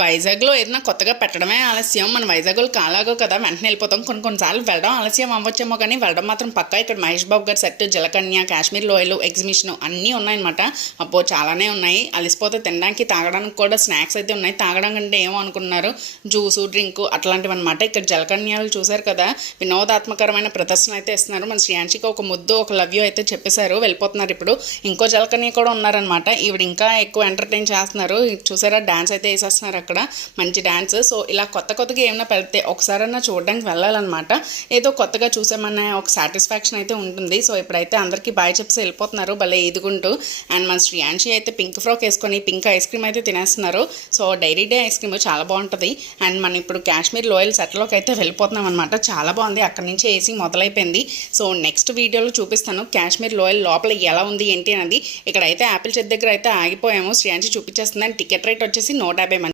వైజాగ్లో ఏదైనా కొత్తగా పెట్టడమే ఆలస్యం. మన వైజాగ్లో కాలాగో కదా వెంటనే వెళ్ళిపోతాం. కొన్ని కొన్నిసార్లు వెళ్ళడం ఆలస్యం అవ్వచ్చేమో కానీ వెళ్ళడం మాత్రం పక్కా. ఇక్కడ మహేష్ బాబు గారి సెట్ జలకన్య కాశ్మీర్ లోయలు ఎగ్జిబిషన్ అన్నీ ఉన్నాయన్నమాట. అబ్బో చాలానే ఉన్నాయి. అలసిపోతే తినడానికి తాగడానికి కూడా స్నాక్స్ అయితే ఉన్నాయి. తాగడం అంటే ఏమో అనుకున్నారు. జ్యూసు డ్రింక్ అట్లాంటివి అనమాట ఇక్కడ జలకన్యాలు చూశారు కదా వినోదాత్మకరమైన ప్రదర్శన అయితే ఇస్తున్నారు. మన శ్రీయాంశికి ఒక ముద్దు ఒక లవ్యూ అయితే చెప్పేశారు. వెళ్ళిపోతున్నారు ఇప్పుడు. ఇంకో జలకన్య కూడా ఉన్నారనమాట ఈవిడ ఇంకా ఎక్కువ ఎంటర్టైన్ చేస్తున్నారు. చూసారా? డాన్స్ అయితే వేసేస్తున్నారు. అక్కడ మంచి డ్యాన్స్ సో ఇలా కొత్త కొత్తగా ఏమైనా పెడితే ఒకసారన్నా చూడడానికి వెళ్ళాలన్నమాట. ఏదో కొత్తగా చూసామన్న ఒక సాటిస్ఫాక్షన్ అయితే ఉంటుంది. సో ఇప్పుడైతే అందరికీ బాయ్ చెప్పి వెళ్ళిపోతున్నారు. భలే ఈదుకుంటూ అండ్ మన శ్రీయాంశి అయితే పింక్ ఫ్రాక్ వేసుకొని పింక్ ఐస్ క్రీమ్ అయితే తినేస్తున్నారు. So Dairy Day ice cream చాలా బాగుంటుంది. అండ్ మనం ఇప్పుడు కాశ్మీర్ లోయల్ సెట్లోకి అయితే వెళ్ళిపోతున్నాం అనమాట చాలా బాగుంది. అక్కడ నుంచి ఏసీ మొదలైపోయింది. సో నెక్స్ట్ వీడియోలో చూపిస్తాను కాశ్మీర్ లోయల్ లోపల ఎలా ఉంది ఏంటి అనేది. ఇక్కడైతే యాపిల్ చెట్టు దగ్గర అయితే ఆగిపోయాము. శ్రీయాంశి చూపించేస్తుంది. అండ్ టికెట్ రేట్ వచ్చేసి నూట యాభై మంది.